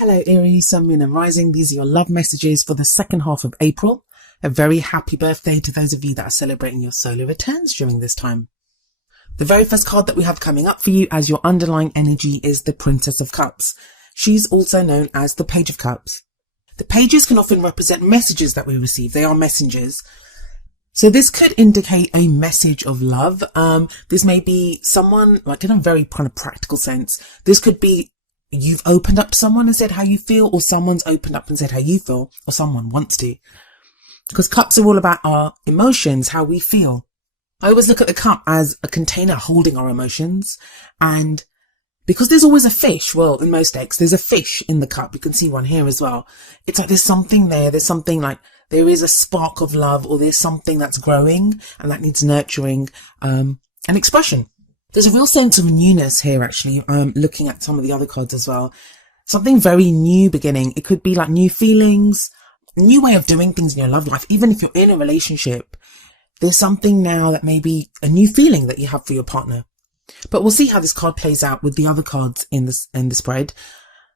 Hello Aries, Sun, Moon and Rising. These are your love messages for the second half of April. A very happy birthday to those of you that are celebrating your solar returns during this time. The very first card that we have coming up for you as your underlying energy is the Princess of Cups. She's also known as the Page of Cups. The pages can often represent messages that we receive. They are messengers. So this could indicate a message of love. This may be someone, like in a very kind of practical sense. This could be you've opened up to someone and said how you feel, or someone's opened up and said how you feel, or someone wants to. Because cups are all about our emotions, how we feel. I always look at the cup as a container holding our emotions. And because there's always a fish, well, in most decks, there's a fish in the cup. You can see one here as well. It's like there's something there. There's something like there is a spark of love, or there's something that's growing and that needs nurturing and expression. There's a real sense of newness here, actually. Looking at some of the other cards as well. Something very new beginning. It could be like new feelings, new way of doing things in your love life. Even if you're in a relationship, there's something now that may be a new feeling that you have for your partner. But we'll see how this card plays out with the other cards in the spread.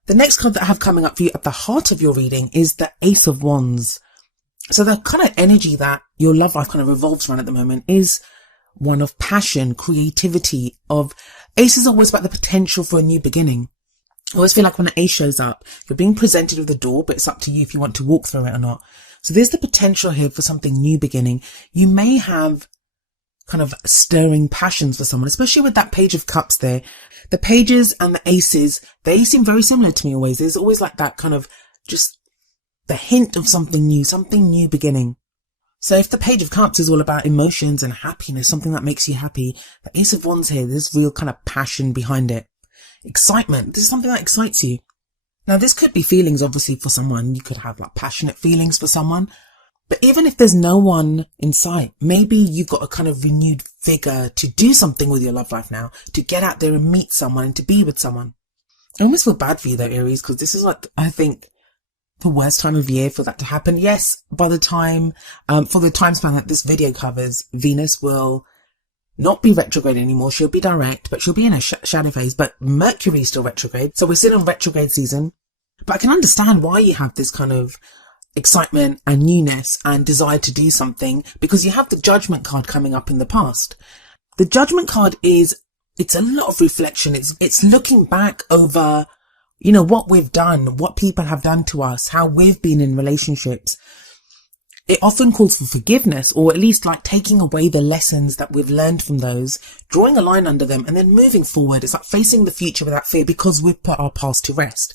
The next card that I have coming up for you at the heart of your reading is the Ace of Wands. So the kind of energy that your love life kind of revolves around at the moment is one of passion, creativity, of ace is always about the potential for a new beginning. I always feel like when an ace shows up, you're being presented with a door, but it's up to you if you want to walk through it or not. So there's the potential here for something new beginning. You may have kind of stirring passions for someone, especially with that Page of Cups there. The pages and the aces, they seem very similar to me always. There's always like that kind of just the hint of something new beginning. So if the Page of Cups is all about emotions and happiness, something that makes you happy, the Ace of Wands here, there's real kind of passion behind it. Excitement. This is something that excites you. Now this could be feelings, obviously, for someone. You could have like passionate feelings for someone. But even if there's no one in sight, maybe you've got a kind of renewed vigor to do something with your love life now, to get out there and meet someone and to be with someone. I almost feel bad for you though, Aries, because this is like, I think, the worst time of year for that to happen. Yes, by the time, for the time span that this video covers, Venus will not be retrograde anymore. She'll be direct, but she'll be in a shadow phase, but Mercury's still retrograde. So we're still in retrograde season. But I can understand why you have this kind of excitement and newness and desire to do something, because you have the Judgment card coming up in the past. The Judgment card it's a lot of reflection. It's looking back over, you know, what we've done, what people have done to us, how we've been in relationships. It often calls for forgiveness, or at least like taking away the lessons that we've learned from those, drawing a line under them, and then moving forward. It's like facing the future without fear, because we've put our past to rest.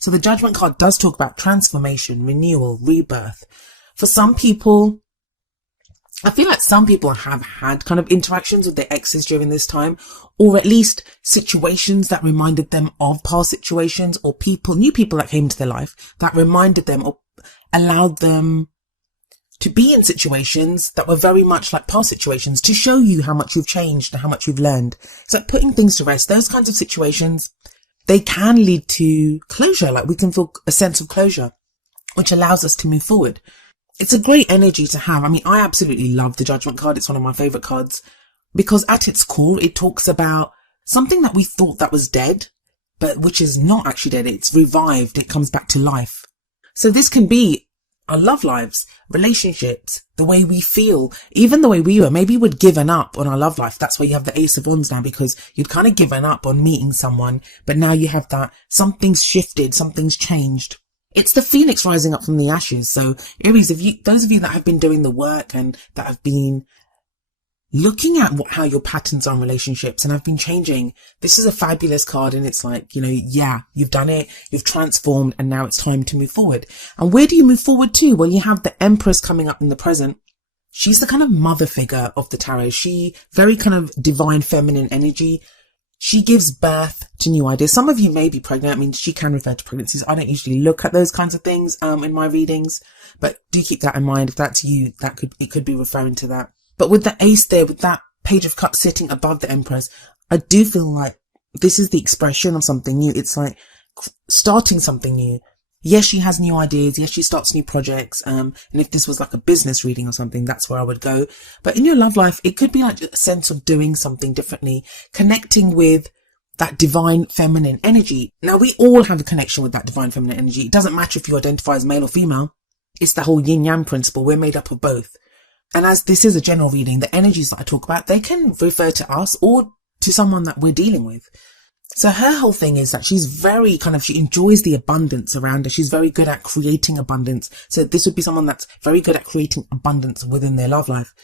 So the Judgment card does talk about transformation, renewal, rebirth. For some people, I feel like some people have had kind of interactions with their exes during this time, or at least situations that reminded them of past situations, or new people that came into their life that reminded them or allowed them to be in situations that were very much like past situations, to show you how much you've changed and how much you've learned. It's like putting things to rest. Those kinds of situations, they can lead to closure. Like we can feel a sense of closure, which allows us to move forward. It's a great energy to have. I mean, I absolutely love the Judgment card. It's one of my favorite cards because at its core, it talks about something that we thought that was dead, but which is not actually dead. It's revived. It comes back to life. So this can be our love lives, relationships, the way we feel, even the way we were. Maybe we'd given up on our love life. That's why you have the Ace of Wands now, because you'd kind of given up on meeting someone, but now you have that something's shifted, something's changed. It's the phoenix rising up from the ashes. So Aries, those of you that have been doing the work and that have been looking at how your patterns are in relationships and have been changing, this is a fabulous card. And it's like, you know, yeah, you've done it, you've transformed, and now it's time to move forward. And where do you move forward to? Well, you have the Empress coming up in the present. She's the kind of mother figure of the tarot. She very kind of divine feminine energy. She gives birth to new ideas. Some of you may be pregnant. I mean, she can refer to pregnancies. I don't usually look at those kinds of things in my readings, but do keep that in mind. If that's you, it could be referring to that. But with the ace there, with that Page of Cups sitting above the Empress, I do feel like this is the expression of something new. It's like starting something new. Yes, she has new ideas. Yes, she starts new projects. And if this was like a business reading or something, that's where I would go. But in your love life, it could be like a sense of doing something differently, connecting with that divine feminine energy. Now, we all have a connection with that divine feminine energy. It doesn't matter if you identify as male or female. It's the whole yin yang principle. We're made up of both. And as this is a general reading, the energies that I talk about, they can refer to us or to someone that we're dealing with. So her whole thing is that she's very she enjoys the abundance around her. She's very good at creating abundance. So this would be someone that's very good at creating abundance within their love life.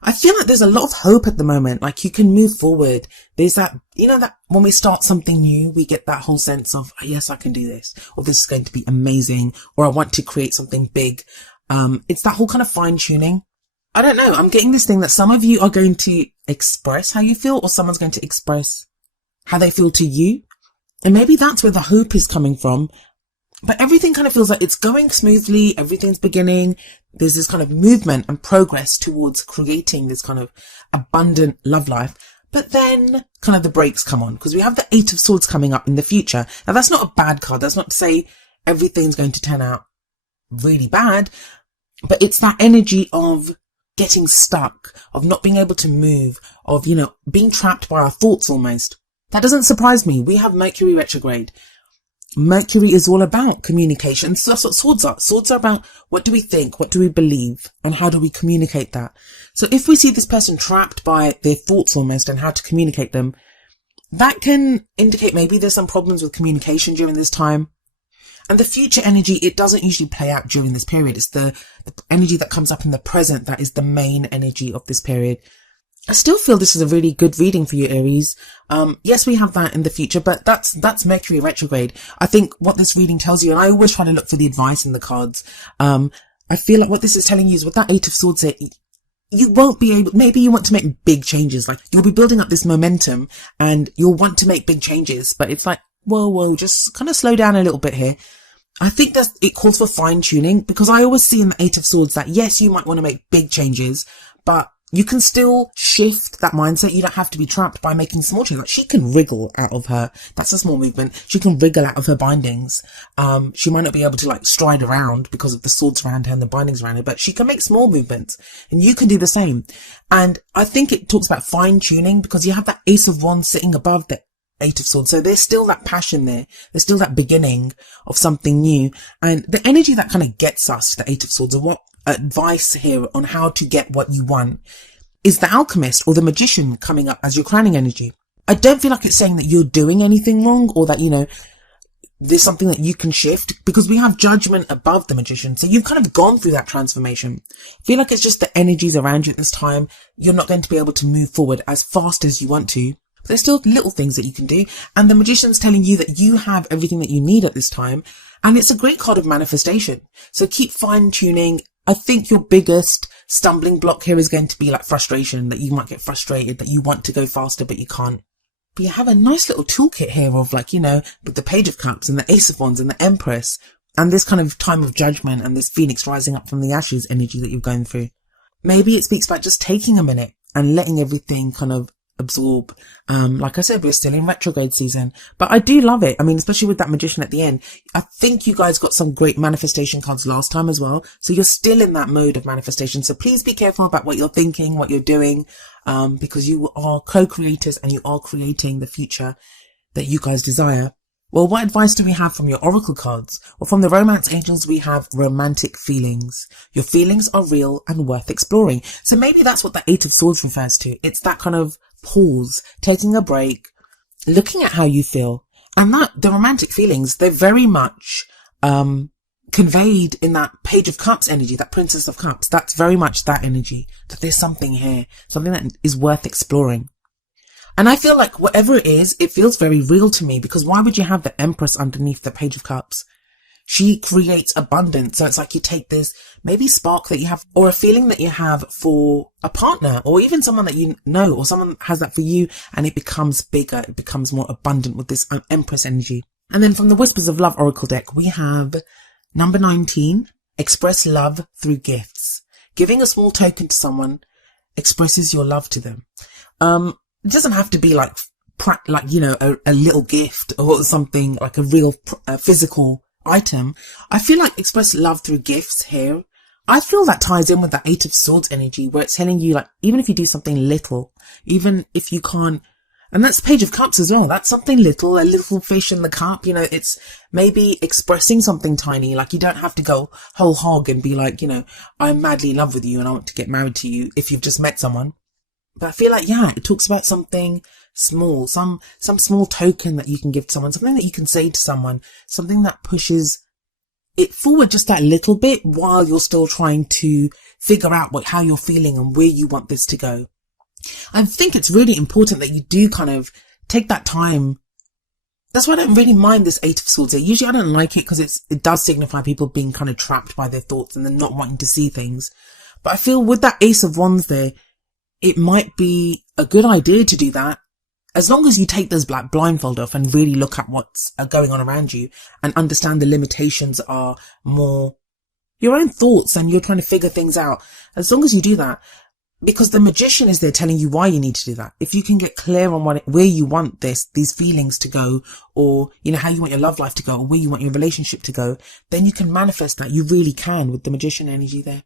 I feel like there's a lot of hope at the moment. Like, you can move forward. There's that, that when we start something new, we get that whole sense of, oh, yes, I can do this, or this is going to be amazing, or I want to create something big. It's that whole kind of fine tuning. I don't know. I'm getting this thing that some of you are going to express how you feel, or someone's going to express how they feel to you. And maybe that's where the hope is coming from. But everything kind of feels like it's going smoothly. Everything's beginning. There's this kind of movement and progress towards creating this kind of abundant love life. But then kind of the brakes come on, because we have the Eight of Swords coming up in the future. Now, that's not a bad card. That's not to say everything's going to turn out really bad, but it's that energy of getting stuck, of not being able to move, of, being trapped by our thoughts almost. That doesn't surprise me. We have Mercury retrograde. Mercury is all about communication. So that's what swords are. Swords are about what do we think, what do we believe, and how do we communicate that. So if we see this person trapped by their thoughts almost and how to communicate them, that can indicate maybe there's some problems with communication during this time. And the future energy, it doesn't usually play out during this period. It's the energy that comes up in the present that is the main energy of this period. I still feel this is a really good reading for you, Aries. Yes, we have that in the future, but that's Mercury retrograde. I think what this reading tells you, and I always try to look for the advice in the cards. I feel like what this is telling you is with that Eight of Swords here, you won't be able, maybe you want to make big changes. Like, you'll be building up this momentum and you'll want to make big changes, but it's like, whoa, just kind of slow down a little bit here. I think that it calls for fine tuning, because I always see in the Eight of Swords that yes, you might want to make big changes, but you can still shift that mindset. You don't have to be trapped by making small changes. Like, she can wriggle out of her, that's a small movement. She can wriggle out of her bindings. She might not be able to stride around because of the swords around her and the bindings around her, but she can make small movements, and you can do the same. And I think it talks about fine tuning, because you have that Ace of Wands sitting above the Eight of Swords. So there's still that passion there. There's still that beginning of something new. And the energy that kind of gets us to the Eight of Swords, or what advice here on how to get what you want, is the Alchemist or the Magician coming up as your crowning energy. I don't feel like it's saying that you're doing anything wrong, or that, there's something that you can shift, because we have Judgment above the Magician. So you've kind of gone through that transformation. I feel like it's just the energies around you at this time. You're not going to be able to move forward as fast as you want to. But there's still little things that you can do. And the Magician's telling you that you have everything that you need at this time. And it's a great card of manifestation. So keep fine tuning. I think your biggest stumbling block here is going to be frustration, that you might get frustrated, that you want to go faster, but you can't. But you have a nice little toolkit here of with the Page of Cups and the Ace of Wands and the Empress, and this kind of time of judgment and this Phoenix rising up from the ashes energy that you're going through. Maybe it speaks about just taking a minute and letting everything kind of absorb. Like I said, we're still in retrograde season, but I do love it. I mean, especially with that Magician at the end. I think you guys got some great manifestation cards last time as well. So you're still in that mode of manifestation. So please be careful about what you're thinking, what you're doing, because you are co-creators and you are creating the future that you guys desire. Well, what advice do we have from your oracle cards? Well, from the romance angels, we have romantic feelings. Your feelings are real and worth exploring. So maybe that's what the Eight of Swords refers to. It's that kind of pause, taking a break, looking at how you feel. And that the romantic feelings, they're very much conveyed in that Page of Cups energy, that Princess of Cups. That's very much that energy, that there's something here, something that is worth exploring. And I feel like whatever it is, it feels very real to me, because why would you have the Empress underneath the Page of Cups? She creates abundance. So it's like you take this maybe spark that you have, or a feeling that you have for a partner, or even someone that you know, or someone has that for you, and it becomes bigger. It becomes more abundant with this Empress energy. And then from the Whispers of Love Oracle deck, we have number 19, express love through gifts. Giving a small token to someone expresses your love to them. It doesn't have to be a little gift or something, like a real physical item. I feel like express love through gifts here. I feel that ties in with that Eight of Swords energy, where it's telling you, even if you do something little, even if you can't And that's Page of Cups as well. That's something little, a little fish in the cup. You know, it's maybe expressing something tiny. Like, you don't have to go whole hog and be like, you know, I'm madly in love with you and I want to get married to you if you've just met someone. But I feel like, yeah, it talks about something small, some small token that you can give to someone, something that you can say to someone, something that pushes it forward just that little bit while you're still trying to figure out how you're feeling and where you want this to go. I think it's really important that you do kind of take that time. That's why I don't really mind this Eight of Swords here. Usually I don't like it because it does signify people being kind of trapped by their thoughts and then not wanting to see things. But I feel with that Ace of Wands there, it might be a good idea to do that. As long as you take this black blindfold off and really look at what's going on around you and understand the limitations are more your own thoughts and you're trying to figure things out. As long as you do that, because the Magician is there telling you why you need to do that. If you can get clear on where you want these feelings to go, or, you know, how you want your love life to go, or where you want your relationship to go, then you can manifest that. You really can with the Magician energy there.